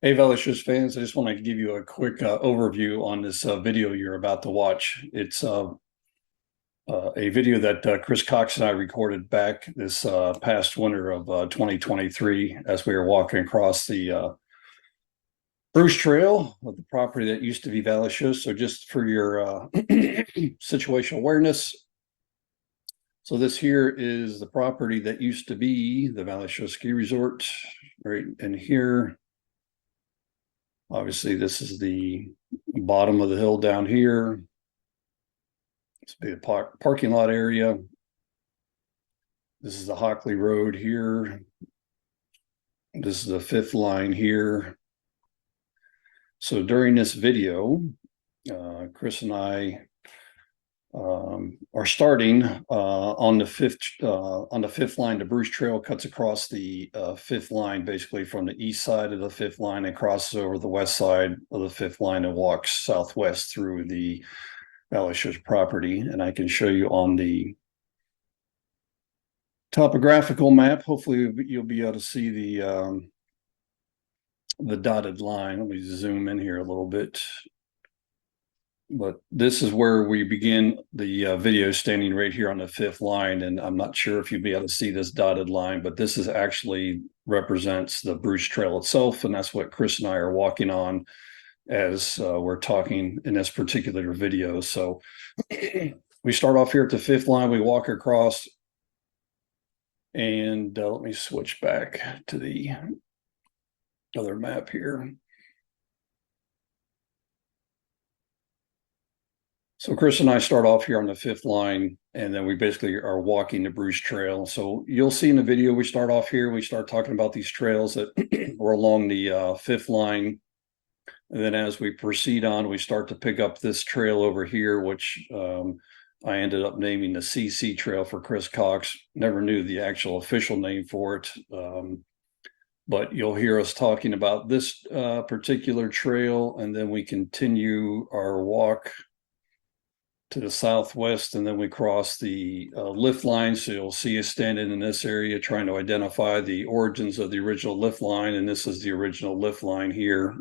Hey, Valley Schuss fans, I just want to give you a quick overview on this video you're about to watch. It's a video that Chris Cox and I recorded back this past winter of 2023 as we were walking across the Bruce Trail of the property that used to be Valley Schuss. So just for your situational awareness, so this here is the property that used to be the Valley Schuss Ski Resort, right in here. Obviously, this is the bottom of the hill down here. This would be the parking lot area. This is the Hockley Road here. This is the fifth line here. So during this video, Chris and I are starting on the fifth line. The Bruce Trail cuts across the fifth line, basically from the east side of the fifth line and crosses over the west side of the fifth line and walks southwest through the Valley Schuss property. And I can show you on the topographical map. Hopefully you'll be able to see the dotted line. Let me zoom in here a little bit. But this is where we begin the video, standing right here on the fifth line. And I'm not sure if you'll be able to see this dotted line, but this is actually represents the Bruce Trail itself. And that's what Chris and I are walking on as we're talking in this particular video. So we start off here at the fifth line, we walk across, and let me switch back to the other map here. So Chris and I start off here on the fifth line, and then we basically are walking the Bruce Trail. So you'll see in the video, we start off here, we start talking about these trails that were along the fifth line. And then as we proceed on, we start to pick up this trail over here, which I ended up naming the CC Trail for Chris Cox. Never knew the actual official name for it. But you'll hear us talking about this particular trail, and then we continue our walk to the southwest, and then we cross the lift line. So you'll see us standing in this area trying to identify the origins of the original lift line, and this is the original lift line here.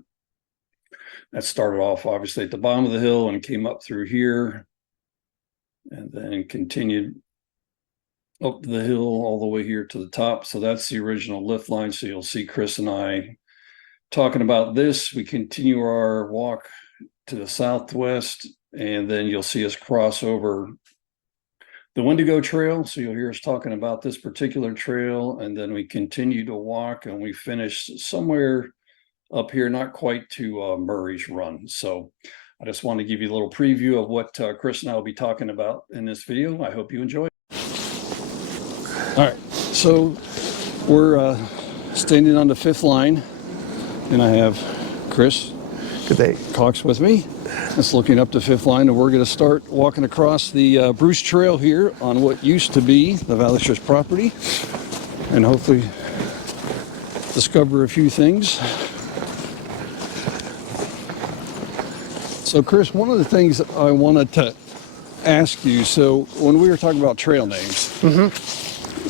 That started off obviously at the bottom of the hill and came up through here, and then continued up the hill all the way here to the top. So that's the original lift line. So you'll see Chris and I talking about this. We continue our walk to the southwest, and then you'll see us cross over the Wendigo Trail. So you'll hear us talking about this particular trail, and then we continue to walk, and we finish somewhere up here, not quite to Murray's Run. So I just want to give you a little preview of what Chris and I will be talking about in this video. I hope you enjoy it. All right, so we're standing on the fifth line, and I have Chris Good day. Cox with me. Just looking up the fifth line, and we're going to start walking across the Bruce Trail here on what used to be the Valley Schuss property, and hopefully discover a few things. So Chris, one of the things I wanted to ask you, so when we were talking about trail names,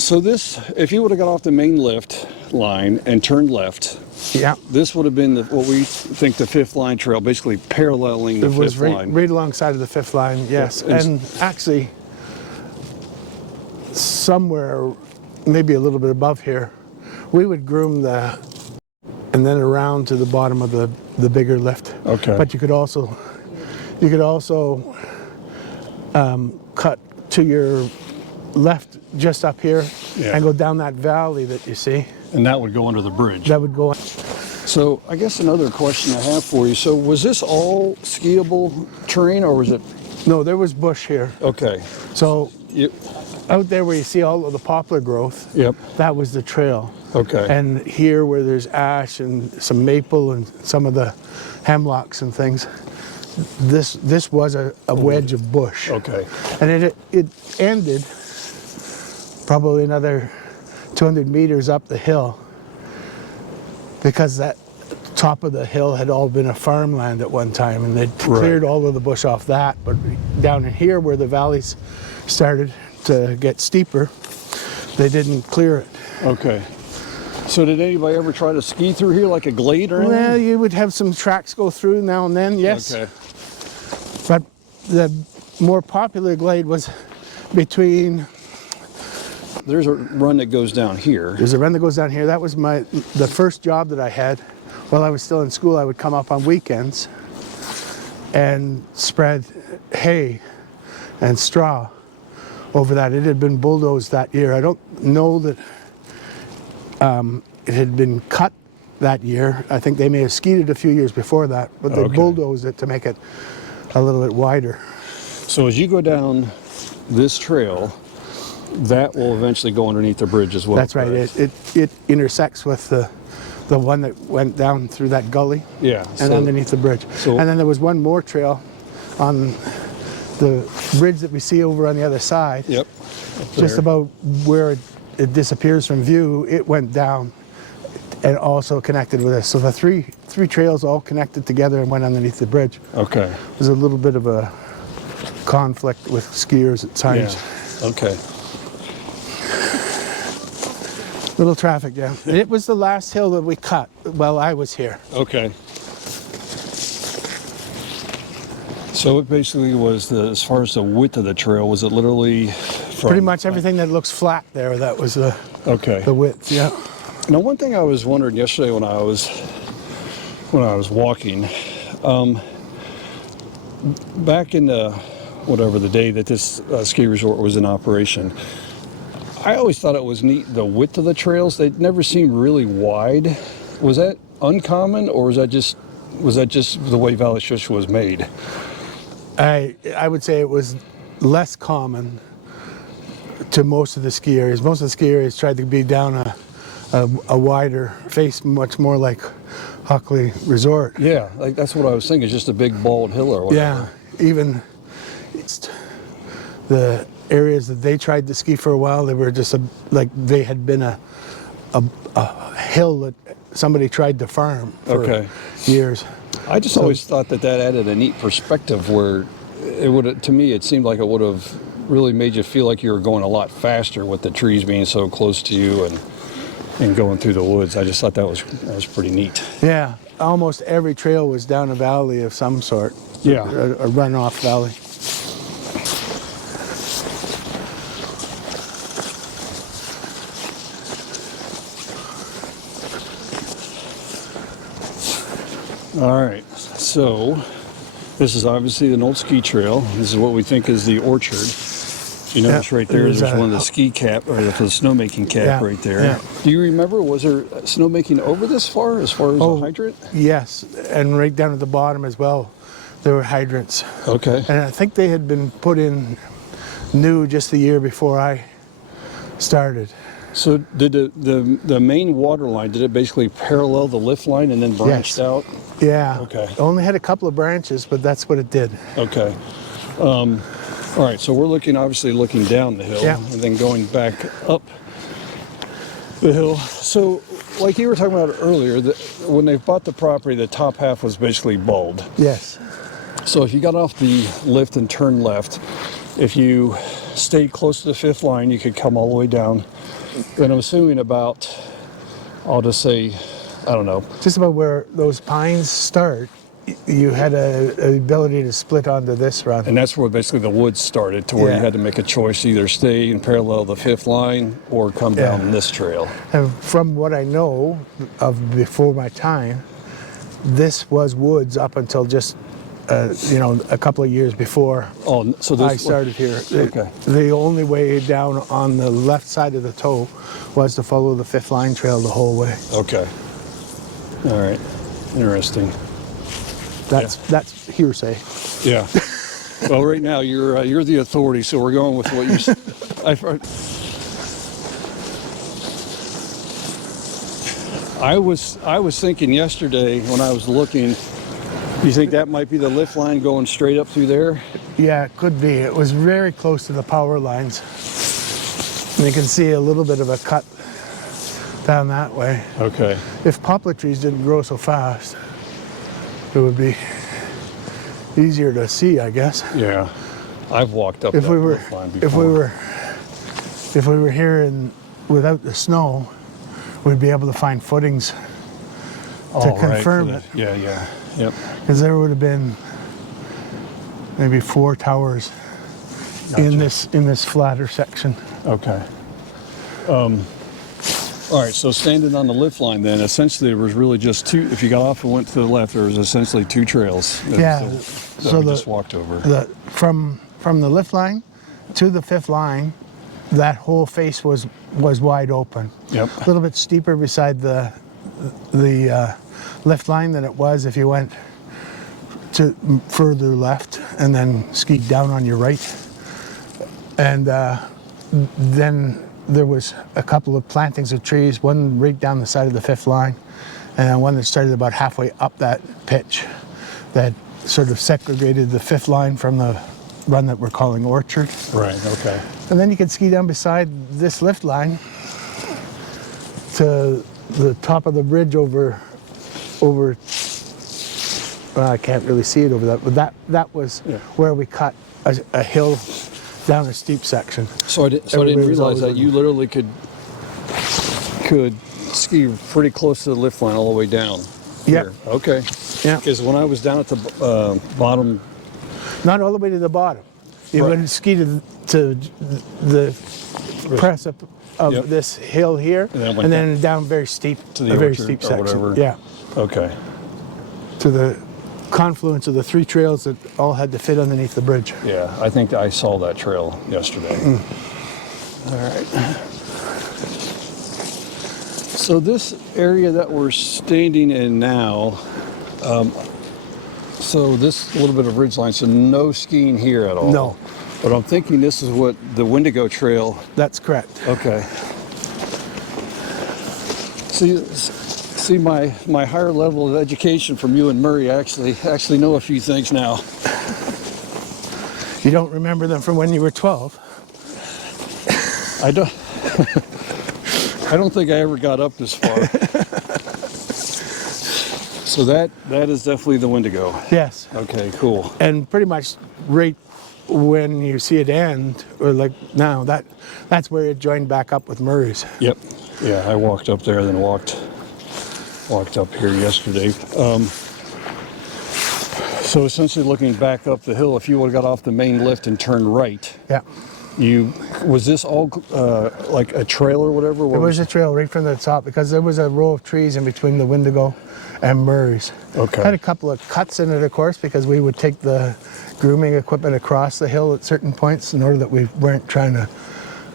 so this, if you would have got off the main lift line and turned left, Yeah, this would have been what we think the fifth line trail, basically paralleling the it was fifth right, line. right alongside of the fifth line, yes. Yeah, and actually, somewhere, maybe a little bit above here, we would groom and then around to the bottom of the bigger lift. Okay. But you could also cut to your left just up here, Yeah. and go down that valley that you see. And that would go under the bridge. That would go. So I guess another question I have for you. So was this all skiable terrain, or was it? No, there was bush here. Okay. So Yep. out there where you see all of the poplar growth, Yep. that was the trail. Okay. And here where there's ash and some maple and some of the hemlocks and things, this was a wedge of bush. Okay. And it ended probably another 200 meters up the hill, because that top of the hill had all been a farmland at one time, and they'd cleared all of the bush off that. But down in here where the valleys started to get steeper, they didn't clear it. Okay. So did anybody ever try to ski through here like a glade or anything? Well, you would have some tracks go through now and then, yes. Okay. But the more popular glade was between. There's a run that goes down here. There's a run that goes down here. That was the first job that I had. While I was still in school, I would come up on weekends and spread hay and straw over that. It had been bulldozed that year. I don't know that it had been cut that year. I think they may have skied it a few years before that, but they bulldozed it to make it a little bit wider. So as you go down this trail, that will eventually go underneath the bridge as well. That's right. It intersects with the one that went down through that gully. Yeah. And underneath the bridge. And then there was one more trail on the bridge that we see over on the other side. Yep. Just about where it disappears from view, it went down and also connected with this. So the three trails all connected together and went underneath the bridge. Okay. There's a little bit of a conflict with skiers at times. Yeah. Okay. Little traffic jam. It was the last hill that we cut while I was here. Okay. So it basically was as far as the width of the trail, was it literally from... Pretty much everything that looks flat there, that was the width, yeah. Now, one thing I was wondering yesterday when I was walking, back in the day that this ski resort was in operation, I always thought it was neat, the width of the trails. They never seemed really wide. Was that uncommon, or was that just the way Valley Schuss was made? I would say it was less common to most of the ski areas. Most of the ski areas tried to be down a wider face, much more like Huckley Resort. Yeah, like that's what I was thinking, just a big bald hill or whatever. Yeah, even the areas that they tried to ski for a while, they were just like they had been a hill that somebody tried to farm for years. I just always thought that added a neat perspective where it would, to me, it seemed like it would have really made you feel like you were going a lot faster with the trees being so close to you and going through the woods. I just thought that was pretty neat. Yeah, almost every trail was down a valley of some sort. Yeah. A runoff valley. All right, so this is obviously an old ski trail. This is what we think is the orchard. You notice right there's one of the ski cap, or the snowmaking cap right there. Yeah. Do you remember, was there snowmaking over this far as a hydrant? Yes, and right down at the bottom as well, there were hydrants. Okay. And I think they had been put in new just the year before I started. So did the main water line, did it basically parallel the lift line and then branched out? Yeah. Okay. It only had a couple of branches, but that's what it did. Okay. All right, so we're obviously looking down the hill and then going back up the hill. So like you were talking about earlier, when they bought the property, the top half was basically bald. Yes. So if you got off the lift and turned left, if you stayed close to the fifth line, you could come all the way down. And I'm assuming about, I'll just say, I don't know. Just about where those pines start, you had an ability to split onto this run. And that's where basically the woods started, to where you had to make a choice, either stay and parallel the fifth line or come down this trail. And from what I know of before my time, this was woods up until just a couple of years before I started here. Okay. The only way down on the left side of the toe was to follow the fifth line trail the whole way. Okay. All right. Interesting. That's hearsay. Yeah. Well, right now you're the authority, so we're going with what you said. I was thinking yesterday when I was looking. Do you think that might be the lift line going straight up through there? Yeah, it could be. It was very close to the power lines. And you can see a little bit of a cut down that way. Okay. If poplar trees didn't grow so fast, it would be easier to see, I guess. Yeah. I've walked up that line before. If we were here without the snow, we'd be able to find footings to confirm it. Yeah, yep. Because there would have been maybe 4 towers in this flatter section. Okay. All right, so standing on the lift line then, essentially there was really just 2, if you got off and went to the left, there was essentially 2 trails that we just walked over. From the lift line to the 5th line, that whole face was wide open. Yep. A little bit steeper beside the lift line than it was if you went to further left and then skied down on your right. And then there was a couple of plantings of trees, one right down the side of the 5th line, and then one that started about halfway up that pitch that sort of segregated the 5th line from the run that we're calling Orchard. Right, okay. And then you could ski down beside this lift line to the top of the bridge over well, I can't really see it over that, but that was where we cut a hill down a steep section. So I didn't realize that you literally could ski pretty close to the lift line all the way down. Yep. Okay. Yeah. Because when I was down at the bottom. Not all the way to the bottom. You would ski to the press up of this hill here, and then down very steep to the very Orchard steep or section. whatever. Yeah. Okay. To the confluence of the 3 trails that all had to fit underneath the bridge. Yeah, I think I saw that trail yesterday. All right. So this area that we're standing in now, so this little bit of ridgeline, so no skiing here at all. No. But I'm thinking this is what the Wendigo Trail. That's correct. Okay. See my higher level of education from you and Murray actually know a few things now. You don't remember them from when you were 12? I don't. I don't think I ever got up this far. So that is definitely the Wendigo. Yes. Okay, cool. And pretty much right when you see it end, or like now, that's where it joined back up with Murray's. Yep. Yeah, I walked up there, then walked up here yesterday. So essentially looking back up the hill, if you would have got off the main lift and turned right, Yeah. was this all like a trail or whatever? It was a trail right from the top because there was a row of trees in between the Wendigo and Murray's. Okay. Had a couple of cuts in it, of course, because we would take the grooming equipment across the hill at certain points in order that we weren't trying to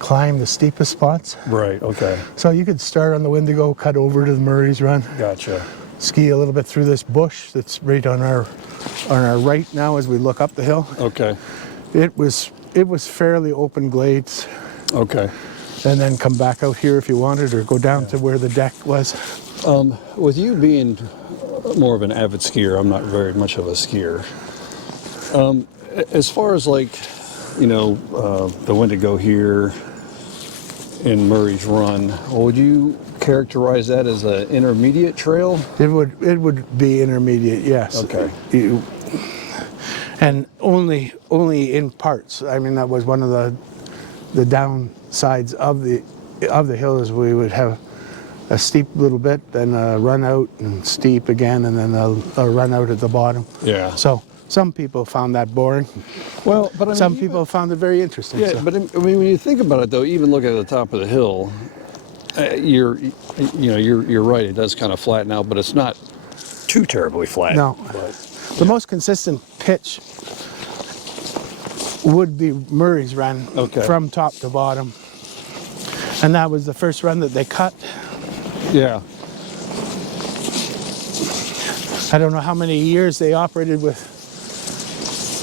climb the steepest spots. Right, okay. So you could start on the Wendigo, cut over to the Murray's run. Gotcha. Ski a little bit through this bush that's right on our right now as we look up the hill. Okay. It was fairly open glades. Okay. And then come back out here if you wanted, or go down to where the deck was. With you being more of an avid skier, I'm not very much of a skier. As far as like, the Wendigo here in Murray's Run, would you characterize that as an intermediate trail? It would be intermediate, yes. Okay. And only in parts. I mean, that was one of the downsides of the hill is we would have a steep little bit, then a run out and steep again, and then a run out at the bottom. Yeah. So some people found that boring. Well, but I mean, some people found it very interesting. Yeah, so. but I mean, when you think about it, though, even looking at the top of the hill, you're right. It does kind of flatten out, but it's not too terribly flat. No. But, the most consistent pitch would be Murray's run from top to bottom. And that was the first run that they cut. Yeah. I don't know how many years they operated with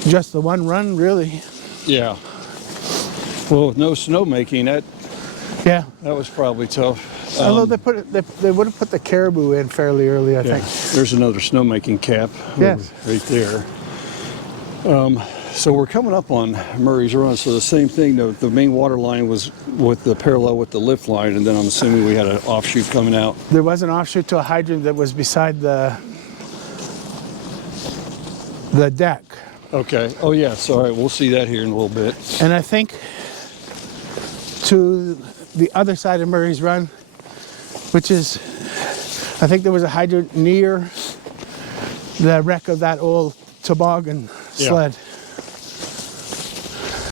just the one run, really. Yeah. Well, with no snowmaking, that was probably tough. Although they would have put the caribou in fairly early, I think. There's another snowmaking cap right there. So we're coming up on Murray's Run. So the same thing, the main water line was with the parallel with the lift line, and then I'm assuming we had an offshoot coming out. There was an offshoot to a hydrant that was beside the deck. Okay. Oh yeah. So all right, we'll see that here in a little bit. And I think to the other side of Murray's Run which is, I think there was a hydrant near the wreck of that old toboggan sled.